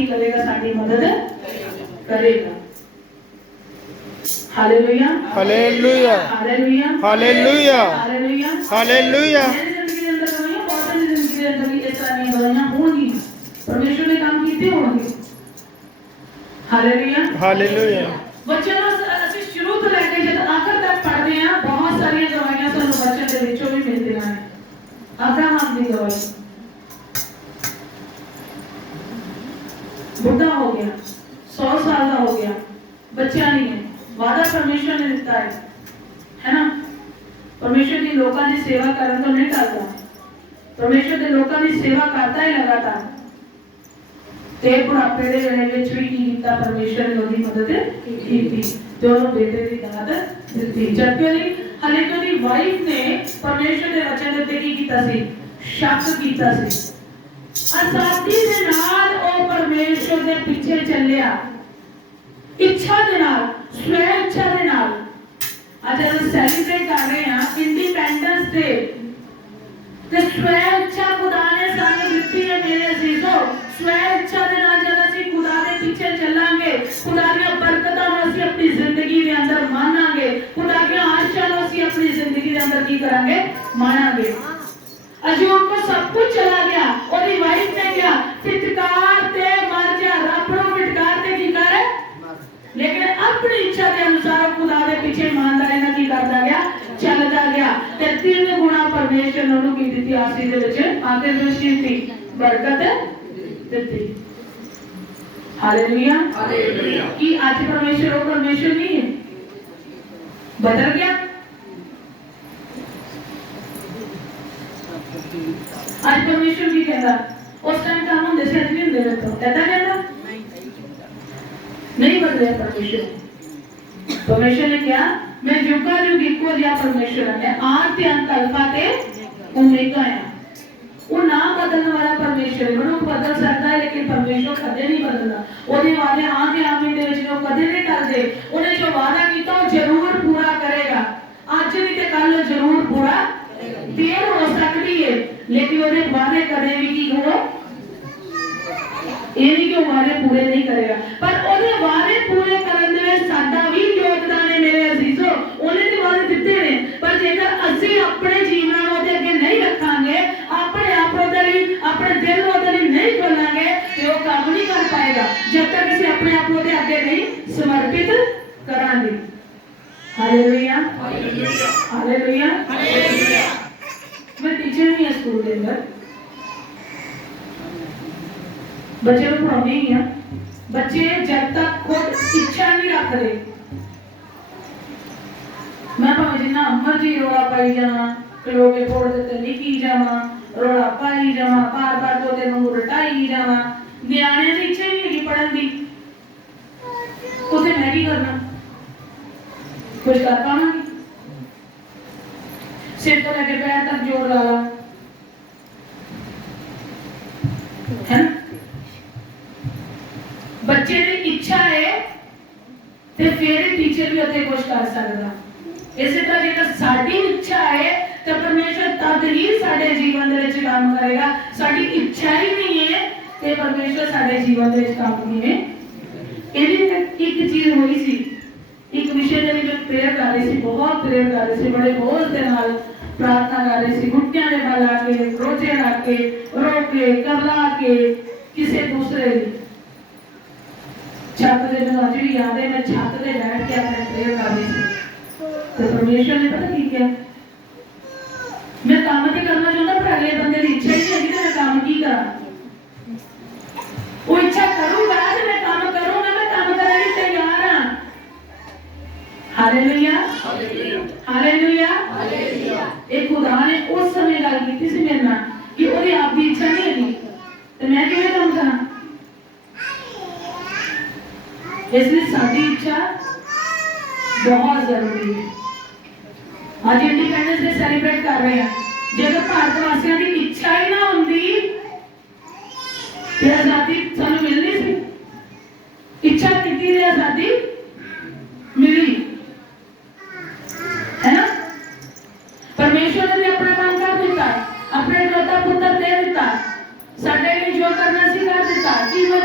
ਕੀ ਕਰੇਗਾ ਸਾਡੀ ਮਦਦ ਕਰੇਗਾ। Hallelujah hallelujah hallelujah hallelujah hallelujah hallelujah ਜ਼ਿੰਦਗੀ ਦੇ ਅੰਦਰ ਗਵਾਈਆਂ ਬਹੁਤ ਸਾਰੀ ਜ਼ਿੰਦਗੀ ਦੇ ਅੰਦਰ ਵੀ ਇਸ ਤਰ੍ਹਾਂ ਦੀਆਂ ਗਵਾਈਆਂ ਹੋਣਗੀਆਂ। ਪਰਮੇਸ਼ਵਰ ਨੇ ਕੰਮ ਕੀਤੇ ਹੋਣਗੇ। ਹਾਲੇਲੂਇਆ ਹਾਲੇਲੂਇਆ ਬੱਚਿਆਂ ਨੂੰ ਅਸ- ਸ਼ੁਰੂ ਤੋਂ ਲੈ ਕੇ ਜਦ ਆਖਰ ਤੱਕ ਪੜ੍ਹਦੇ ਹਾਂ ਬਹੁਤ ਸਾਰੀਆਂ ਗਵਾਈਆਂ ਸਾਨੂੰ ਬੱਚਿਆਂ ਦੇ ਵਿੱਚੋਂ ਵੀ ਮਿਲਦੀਆਂ ਹਨ ਅਬਰਾਹਮ ਦੀ ਗਵਾਹੀ। ਬੁੱਢਾ ਹੋ ਗਿਆ 100 ਸਾਲ ਦਾ ਹੋ ਗਿਆ ਬੱਚਾ ਨਹੀਂ ਹੈ ਵਾਦਾ ਪਰਮੇਸ਼ਵਰ ਨੇ ਦਿੱਤਾ ਹੈ ਹੈ ਨਾ? ਪਰਮੇਸ਼ਵਰ ਦੀ ਲੋਕਾਂ ਦੀ ਸੇਵਾ ਕਰਨ ਤੋਂ ਨਹੀਂ ਟਲਦਾ ਪਰਮੇਸ਼ਵਰ ਦੇ ਲੋਕਾਂ ਦੀ ਸੇਵਾ ਕਰਦਾ ਹੈ ਲਗਾਤਾਰ। ਤੇ ਬੁਢਾਪੇ ਦੇ ਵੇਲੇ ਵਿੱਚ ਵੀ ਕੀ ਕੀਤਾ ਪਰਮੇਸ਼ਰ ਨੇ ਉਹਦੀ ਮਦਦ ਕੀਤੀ। ਤੇ ਉਹਨੂੰ ਬੇਟੇ ਦੀ ਦਾਤ ਦਿੱਤੀ। ਜਦਕਿ ਉਹਦੀ ਹਲੇ ਕਿ ਉਹਦੀ ਵਾਈਫ ਨੇ ਪਰਮੇਸ਼ਰ ਦੇ ਵਚਨ ਦੇ ਉੱਤੇ ਕੀ ਕੀਤਾ ਸੀ? ਸ਼ੱਕ ਕੀਤਾ ਸੀ। ਆਜ਼ਾਦੀ ਦੇ ਨਾਲ ਉਹ ਪਰਮੇਸ਼ਰ ਦੇ ਪਿੱਛੇ ਚੱਲਿਆ। ਇੱਛਾ ਦੇ ਨਾਲ ਸਵੈ ਇੱਛਾ ਦੇ ਨਾਲ। ਅੱਜ ਅਸੀਂ ਸੈਲੀਬ੍ਰੇਟ ਕਰ ਰਹੇ ਹਾਂ ਇੰਡੀਪੈਂਡੈਂਸ ਡੇ ਤੇ ਸਵੈ ਇੱਛਾ ਖੁਦਾ ਨੇ ਸਾਨੂੰ ਦਿੱਤੀ ਹੈ ਮੇਰੇ ਅਜ਼ੀਜ਼ੋ। ਸਵੈ ਇੱਛਾ ਦੇ ਨਾਲ ਜਦ ਅਸੀਂ ਖੁਦਾ ਦੇ ਪਿੱਛੇ ਚੱਲਾਂਗੇ, ਖੁਦਾ ਦੀਆਂ ਬਰਕਤਾਂ ਨੂੰ ਅਸੀਂ ਆਪਣੀ ਜ਼ਿੰਦਗੀ ਦੇ ਅੰਦਰ ਮਾਨਾਂਗੇ, ਖੁਦਾ ਦੀਆਂ ਆਸ਼ਾ ਨੂੰ ਅਸੀਂ ਆਪਣੀ ਜ਼ਿੰਦਗੀ ਦੇ ਅੰਦਰ ਕੀ ਕਰਾਂਗੇ? ਮਾਨਾਂਗੇ अजूम को सब कुछ चला गया और रिवाइज में गया। फिटकार ते मर गया रफड़ो फिटकार ते की कर? लेकिन अपनी इच्छा के अनुसार खुदा के पीछे ईमानदारी ना की करता गया चलता गया। ते तीन गुना परमेश्वर ने उन्हें की दी आसी दे विच आके दृष्टि थी बरकत दी हालेलुया। हालेलुया। कि आज परमेश्वर और परमेश्वर नहीं है? बदल गया? ਅੱਜ ਪਰਮੇਸ਼ਰ ਕੀ ਕਹਿੰਦਾ ਉਸ ਟਾਈਮ ਕੰਮ ਹੁੰਦੇ ਸੀ ਅੱਜ ਨਹੀਂ ਹੁੰਦੇ ਮੇਰੇ ਤੋਂ ਏਦਾਂ ਕਹਿੰਦਾ ਨਹੀਂ ਬਦਲਿਆ ਪਰਮੇਸ਼ਰ ਪਰਮੇਸ਼ਰ ਨੇ ਕਿਹਾ ਮੈਂ ਜੁਗਾ ਜੁਗ ਇੱਕੋ ਜਿਹਾ ਪਰਮੇਸ਼ਰ ਹਾਂ ਮੈਂ ਆਦ ਤੇ ਅੰਤ ਅਲਫਾ ਤੇ ਓਮੇਗਾ ਹਾਂ ਉਹ ਨਾ ਬਦਲਣ ਵਾਲਾ ਪਰਮੇਸ਼ਰ ਹੈ ਉਹਨੂੰ ਬਦਲ ਸਕਦਾ ਹੈ ਲੇਕਿਨ ਪਰਮੇਸ਼ਰ ਲੇਕਿਨ ਉਹਦੇ ਵਾਅਦੇ ਕਦੇ ਵੀ ਕੀ ਹੋ ਇਹ ਨਹੀਂ ਕਿ ਉਹ ਵਾਅਦੇ ਪੂਰੇ ਨਹੀਂ ਕਰੇਗਾ ਪਰ ਉਹਦੇ ਵਾਅਦੇ ਪੂਰੇ ਕਰਨ ਦੇ ਵਿੱਚ ਸਾਡਾ ਵੀ ਯੋਗਦਾਨ ਹੈ ਮੇਰੇ ਅਜ਼ੀਜ਼ੋ ਉਹਨੇ ਤੇ ਵਾਅਦੇ ਦਿੱਤੇ ਨੇ ਪਰ ਜੇਕਰ ਅਸੀਂ ਆਪਣੇ ਜੀਵਨਾਂ ਨੂੰ ਉਹਦੇ ਅੱਗੇ ਨਹੀਂ ਰੱਖਾਂਗੇ ਆਪਣੇ ਆਪ ਉਹਦੇ ਲਈ ਆਪਣੇ ਦਿਲ ਨੂੰ ਉਹਦੇ ਲਈ ਨਹੀਂ ਖੋਲਾਂਗੇ ਤੇ ਉਹ ਕੰਮ ਨਹੀਂ ਕਰ ਪਾਏਗਾ ਜਦ ਤੱਕ ਅਸੀਂ ਆਪਣੇ ਆਪ ਨੂੰ ਉਹਦੇ ਅੱਗੇ ਨਹੀਂ ਸਮਰਪਿਤ ਕਰਾਂਗੇ ਹਾਲੇਲੂਇਆ ਹਾਲੇਲੂਇਆ ਹਾਲੇਲੂਇਆ ਹਾਲੇਲੂਇਆ ਮੈਂ ਟੀਚਰ ਵੀ ਹਾਂ ਸਕੂਲ ਦੇ ਅੰਦਰ। ਬੱਚੇ ਨੂੰ ਪੜਾਉਂਦੀ ਹੀ ਆ। ਬੱਚੇ ਜਦ ਤੱਕ ਖੁਦ ਇੱਛਾ ਨਹੀਂ ਰੱਖਦੇ। ਮੈਂ ਭਾਵੇਂ ਜਿੰਨਾ ਮਰਜ਼ੀ ਰੋਲਾ ਪਾਈ ਜਾਵਾਂ ਖਲੋ ਕੇ ਦੇ ਤੇ ਲਿਖੀ ਜਾਵਾਂ, ਰੋਲਾ ਪਾਈ ਜਾਵਾਂ ਬਾਰ ਬਾਰ ਉਹਦੇ ਨੂੰ ਰਟਾਈ ਜਾਵਾਂ। ਨਿਆਣਿਆਂ ਦੀ ਇੱਛਾ ਹੀ ਨਹੀਂ ਪੜਨ ਦੀ। ਉਥੇ ਮੈਂ ਕੀ ਕਰਨਾ? ਕੁਝ ਕਰ ਪਾਵਾਂਗੀ? ਸਿਰ ਤੋਂ ਲੈ ਕੇ ਪੈਰ ਤੱਕ ਜੋਰ ਲਾ ਲਾ। ਹੈ ਤੇ ਫਿਰ ਹੀ ਟੀਚਰ ਵੀ ਉੱਥੇ ਕੁਝ ਕਰ ਸਕਦਾ ਇਸੇ ਤਰ੍ਹਾਂ ਜੇਕਰ ਸਾਡੀ ਇੱਛਾ ਹੈ ਤਾਂ ਪਰਮੇਸ਼ਰ ਤਦ ਹੀ ਸਾਡੇ ਜੀਵਨ ਦੇ ਵਿੱਚ ਕੰਮ ਕਰੇਗਾ ਸਾਡੀ ਇੱਛਾ ਹੀ ਨਹੀਂ ਹੈ ਤੇ ਪਰਮੇਸ਼ਰ ਸਾਡੇ ਜੀਵਨ ਦੇ ਵਿੱਚ ਕੰਮ ਕਿਵੇਂ ਇਹਦੀ ਇੱਕ ਇੱਕ ਚੀਜ਼ ਹੋਈ ਸੀ ਇੱਕ ਵਿਸ਼ੇ ਦੇ ਵਿੱਚ ਪ੍ਰੇਅਰ ਕਰ ਰਹੀ ਸੀ ਬਹੁਤ ਪ੍ਰੇਅਰ ਕਰ ਰਹੀ ਸੀ ਬੜੇ ਬੋਝ ਦੇ ਨਾਲ ਪ੍ਰਾਰਥਨਾ ਕਰ ਰਹੀ ਸੀ ਗੁੱਟਿਆਂ ਦੇ ਬਲ ਲਾ ਕੇ ਰੋਜੇ ਰੱਖ ਕੇ ਰੋ ਕੇ ਕਰਲਾ ਕੇ ਕਿਸੇ ਦੂਸਰੇ ਦੀ ਛੱਤ ਦੇ ਮੈਨੂੰ ਅੱਜ ਵੀ ਯਾਦ ਹੈ ਮੈਂ ਛੱਤ ਤੇ ਬੈਠ ਕੇ ਆਪਣੇ ਪ੍ਰੇਅਰ ਕਰ ਰਹੀ ਸੀ ਤੇ ਪਰਮੇਸ਼ਰ ਨੇ ਪਤਾ ਕੀ ਕਿਹਾ ਮੈਂ ਕੰਮ ਤੇ ਕਰਨਾ ਚਾਹੁੰਦਾ ਪਰ ਅਗਲੇ ਬੰਦੇ ਦੀ ਇੱਛਾ ਹੀ ਨਹੀਂ ਹੈਗੀ ਤੇ ਮੈਂ ਕੰਮ ਕੀ ਕਰਾਂ ਉਹ ਇੱਛਾ ਕਰੂਗਾ ਤੇ ਮੈਂ ਕੰਮ ਕਰੂੰਗਾ ਮੈਂ ਕੰਮ ਕਰਨ ਲਈ ਤਿਆਰ ਹਾਂ ਹਾਲੇਲੂਇਆ ਹਾਲੇਲੂਇਆ ਹਾਲੇਲੂਇਆ ਹਾਲੇਲੂਇਆ ਇਹ ਖੁਦਾ ਨੇ ਉਸ ਸਮੇਂ ਗੱਲ ਕੀਤੀ ਸੀ ਮੇਰੇ ਨਾਲ ਕਿ ਉਹਦੀ ਆਪ ਦੀ ਇੱਛਾ ਨਹੀਂ ਹੈਗੀ ਤੇ ਮੈਂ ਕਿਵੇਂ ਕੰਮ ਕਰਾਂ ਇਸ ਲਈ ਸਾਡੀ ਇੱਛਾ ਬਹੁਤ ਜ਼ਰੂਰੀ ਹੈ ਅੱਜ ਇੰਡੀਪੈਂਡੈਂਸ ਡੇ ਸੈਲੀਬ੍ਰੇਟ ਕਰ ਰਹੇ ਹਾਂ ਜੇਕਰ ਭਾਰਤ ਵਾਸੀਆਂ ਦੀ ਇੱਛਾ ਹੀ ਨਾ ਹੁੰਦੀ ਤੇ ਆਜ਼ਾਦੀ ਸਾਨੂੰ ਮਿਲਣੀ ਸੀ ਇੱਛਾ ਕੀਤੀ ਤੇ ਆਜ਼ਾਦੀ ਮਿਲੀ ਹੈ ਨਾ ਪਰਮੇਸ਼ਵਰ ਨੇ ਵੀ ਆਪਣਾ ਕੰਮ ਕਰ ਦਿੱਤਾ ਆਪਣੇ ਦਾਤਾ ਪੁੱਤਰ ਦੇ ਦਿੱਤਾ ਸਾਡੇ ਲਈ ਜੋ ਕਰਨਾ ਸੀ ਕਰ ਦਿੱਤਾ ਕੀਮਤ